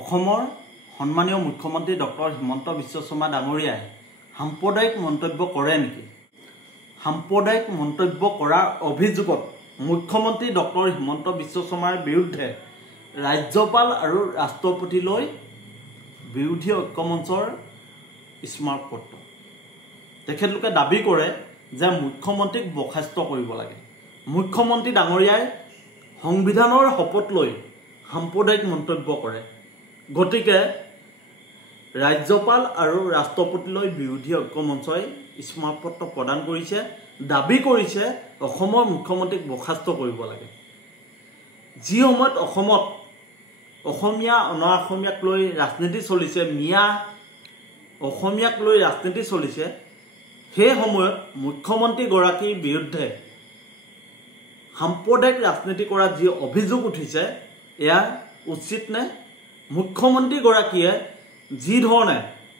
অসমৰ সন্মানীয় মুখ্যমন্ত্ৰী ডক্টৰ হিমন্ত বিশ্ব শৰ্মা ডাঙৰীয়াই সাম্প্ৰদায়িক মন্তব্য কৰে নেকি? সাম্প্ৰদায়িক মন্তব্য কৰাৰ অভিযোগত মুখ্যমন্ত্ৰী ডক্টৰ হিমন্ত বিশ্ব শৰ্মাৰ বিৰুদ্ধে ৰাজ্যপাল আৰু ৰাষ্ট্ৰপতিলৈ বিৰোধী ঐক্যমঞ্চৰ স্মাৰকপত্ৰ। তেখেতলোকে দাবী কৰে যে মুখ্যমন্ত্ৰীক বৰ্খাস্ত কৰিব লাগে। মুখ্যমন্ত্ৰী ডাঙৰীয়াই সংবিধানৰ শপত লৈ সাম্প্ৰদায়িক মন্তব্য কৰে। গতিকে ৰাজ্যপাল আৰু ৰাষ্ট্ৰপতিলৈ বিৰোধী ঐক্যমঞ্চই স্মাৰকপত্ৰ প্ৰদান কৰিছে, দাবী কৰিছে অসমৰ মুখ্যমন্ত্ৰীক বৰ্খাস্ত কৰিব লাগে। যি সময়ত অসমত অসমীয়া অনা অসমীয়াক লৈ ৰাজনীতি চলিছে, মিয়া অসমীয়াক লৈ ৰাজনীতি চলিছে, সেই সময়ত মুখ্যমন্ত্ৰীগৰাকীৰ বিৰুদ্ধে সাম্প্ৰদায়িক ৰাজনীতি কৰা যি অভিযোগ উঠিছে এয়া উচিত নে? মুখ্যমন্ত্ৰীগৰাকীয়ে যি ধৰণে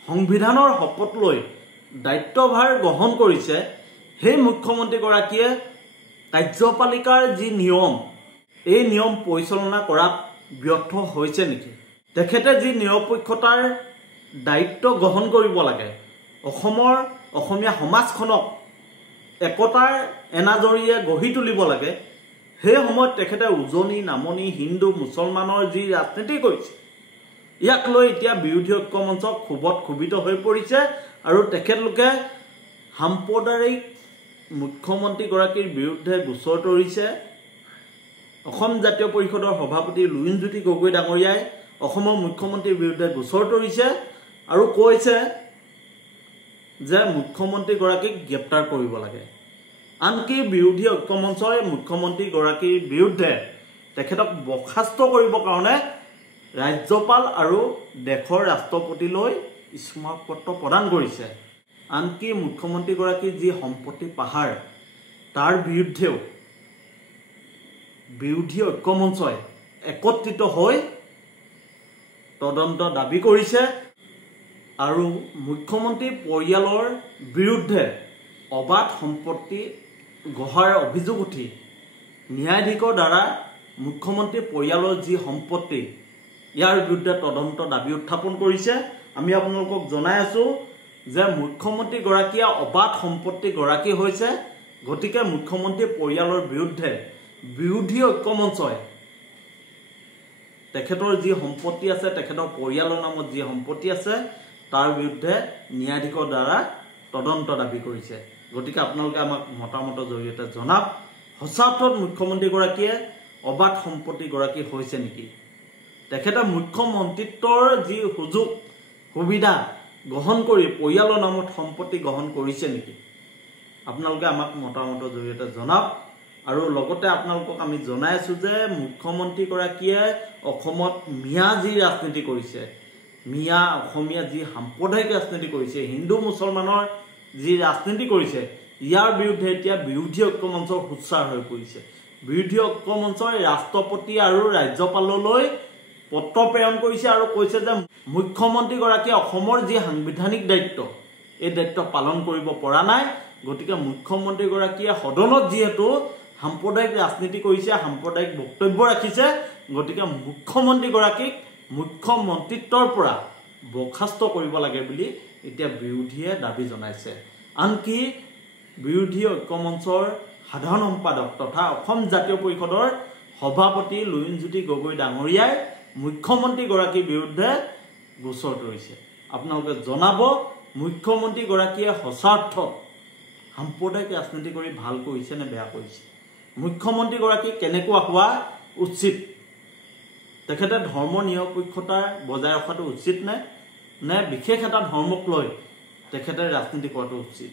সংবিধানৰ শপত লৈ দায়িত্বভাৰ গ্ৰহণ কৰিছে, সেই মুখ্যমন্ত্ৰীগৰাকীয়ে কাৰ্যপালিকাৰ যি নিয়ম, এই নিয়ম পৰিচালনা কৰাত ব্যৰ্থ হৈছে নেকি? তেখেতে যি নিৰপেক্ষতাৰ দায়িত্ব গ্ৰহণ কৰিব লাগে, অসমৰ অসমীয়া সমাজখনক একতাৰ এনাজৰীয়ে গঢ়ি তুলিব লাগে, সেই সময়ত তেখেতে উজনি নামনি হিন্দু মুছলমানৰ যি ৰাজনীতি কৰিছে, ইয়াক লৈ এতিয়া বিৰোধী ঐক্যমঞ্চ ক্ষোভত ক্ষোভিত হৈ পৰিছে আৰু তেখেতলোকে সাম্প্ৰদায়িক মুখ্যমন্ত্ৰীগৰাকীৰ বিৰুদ্ধে গোচৰ তৰিছে। অসম জাতীয় পৰিষদৰ সভাপতি লুৰিণজ্যোতি গগৈ ডাঙৰীয়াই অসমৰ মুখ্যমন্ত্ৰীৰ বিৰুদ্ধে গোচৰ তৰিছে আৰু কৈছে যে মুখ্যমন্ত্ৰীগৰাকীক গ্ৰেপ্তাৰ কৰিব লাগে। আনকি বিৰোধী ঐক্যমঞ্চই মুখ্যমন্ত্ৰীগৰাকীৰ বিৰুদ্ধে তেখেতক বৰ্খাস্ত কৰিবৰ কাৰণে ৰাজ্যপাল আৰু দেশৰ ৰাষ্ট্ৰপতিলৈ স্মাৰকপত্ৰ প্ৰদান কৰিছে। আনকি মুখ্যমন্ত্ৰীগৰাকীৰ যি সম্পত্তি পাহাৰ, তাৰ বিৰুদ্ধেও বিৰোধী ঐক্যমঞ্চই একত্ৰিত হৈ তদন্ত দাবী কৰিছে আৰু মুখ্যমন্ত্ৰীৰ পৰিয়ালৰ বিৰুদ্ধে অবাধ সম্পত্তি গঢ়াৰ অভিযোগ উঠি ন্যায়াধীশৰ দ্বাৰা মুখ্যমন্ত্ৰীৰ পৰিয়ালৰ যি সম্পত্তি, ইয়াৰ বিৰুদ্ধে তদন্ত দাবী উত্থাপন কৰিছে। আমি আপোনালোকক জনাই আছোঁ যে মুখ্যমন্ত্ৰীগৰাকীয়ে অবাধ সম্পত্তিগৰাকী হৈছে। গতিকে মুখ্যমন্ত্ৰীৰ পৰিয়ালৰ বিৰুদ্ধে বিৰোধী ঐক্যমঞ্চই তেখেতৰ যি সম্পত্তি আছে, তেখেতৰ পৰিয়ালৰ নামত যি সম্পত্তি আছে, তাৰ বিৰুদ্ধে ন্যায়াধীশৰ দ্বাৰা তদন্ত দাবী কৰিছে। গতিকে আপোনালোকে আমাক মতামতৰ জৰিয়তে জনাওক, সঁচা অৰ্থত মুখ্যমন্ত্ৰীগৰাকীয়ে অবাধ সম্পত্তিগৰাকী হৈছে নেকি? তেখেতে মুখ্যমন্ত্ৰীত্বৰ যি সুযোগ সুবিধা গ্ৰহণ কৰি পৰিয়ালৰ নামত সম্পত্তি গ্ৰহণ কৰিছে নেকি? আপোনালোকে আমাক মতামতৰ জৰিয়তে জনাওক। আৰু লগতে আপোনালোকক আমি জনাই আছোঁ যে মুখ্যমন্ত্ৰীগৰাকীয়ে অসমত মিয়া যি ৰাজনীতি কৰিছে, মিয়া অসমীয়া যি সাম্প্ৰদায়িক ৰাজনীতি কৰিছে, হিন্দু মুছলমানৰ যি ৰাজনীতি কৰিছে, ইয়াৰ বিৰুদ্ধে এতিয়া বিৰোধী ঐক্যমঞ্চৰ সোচ্চাৰ হৈ পৰিছে। বিৰোধী ঐক্যমঞ্চই ৰাষ্ট্ৰপতি আৰু ৰাজ্যপাললৈ পত্ৰ প্ৰেৰণ কৰিছে আৰু কৈছে যে মুখ্যমন্ত্ৰীগৰাকীয়ে অসমৰ যি সাংবিধানিক দায়িত্ব, এই দায়িত্ব পালন কৰিব পৰা নাই। গতিকে মুখ্যমন্ত্ৰীগৰাকীয়ে সদনত যিহেতু সাম্প্ৰদায়িক ৰাজনীতি কৰিছে, সাম্প্ৰদায়িক বক্তব্য ৰাখিছে, গতিকে মুখ্যমন্ত্ৰীগৰাকীক মুখ্যমন্ত্ৰীত্বৰ পৰা বৰ্খাস্ত কৰিব লাগে বুলি এতিয়া বিৰোধীয়ে দাবী জনাইছে। আনকি বিৰোধী ঐক্যমঞ্চৰ সাধাৰণ সম্পাদক তথা অসম জাতীয় পৰিষদৰ সভাপতি লুৰিণজ্যোতি গগৈ ডাঙৰীয়াই মুখ্যমন্ত্ৰীগৰাকীৰ বিৰুদ্ধে গোচৰ তৰিছে। আপোনালোকে জনাব, মুখ্যমন্ত্ৰীগৰাকীয়ে সঁচা অৰ্থত সাম্প্ৰদায়িক ৰাজনীতি কৰি ভাল কৰিছে নে বেয়া কৰিছে? মুখ্যমন্ত্ৰীগৰাকী কেনেকুৱা হোৱা উচিত? তেখেতে ধৰ্ম নিৰপেক্ষতা বজাই ৰখাটো উচিত নে বিশেষ এটা ধৰ্মক লৈ তেখেতে ৰাজনীতি কৰাটো উচিত?